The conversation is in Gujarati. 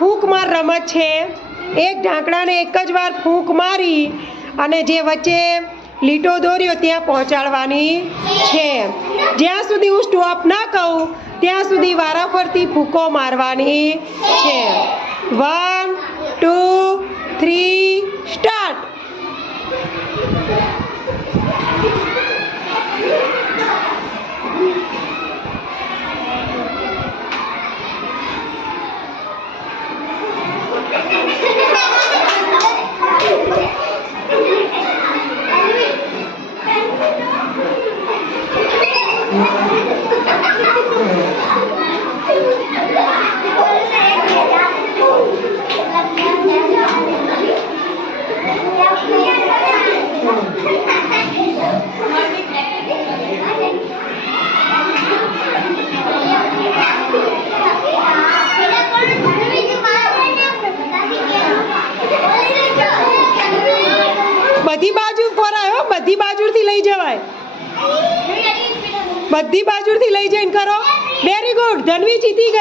ફૂંક માર રમત છે। એક ઢાંકણાને એક જ વાર ફૂંક મારી અને જે વચ્ચે લીટો દોર્યો ત્યાં પહોંચાડવાની છે। જ્યાં સુધી હું સ્ટોપ ના કહું ત્યાં સુધી વારાફરતી ફૂંકો મારવાની છે। 1 2 3 સ્ટાર્ટ। બધી બાજુ ફરાય હો, બધી બાજુથી લઈ જવાય, બધી બાજુથી લઈ જઈને કરો। વેરી ગુડ, ધનવી જીતી ગઈ।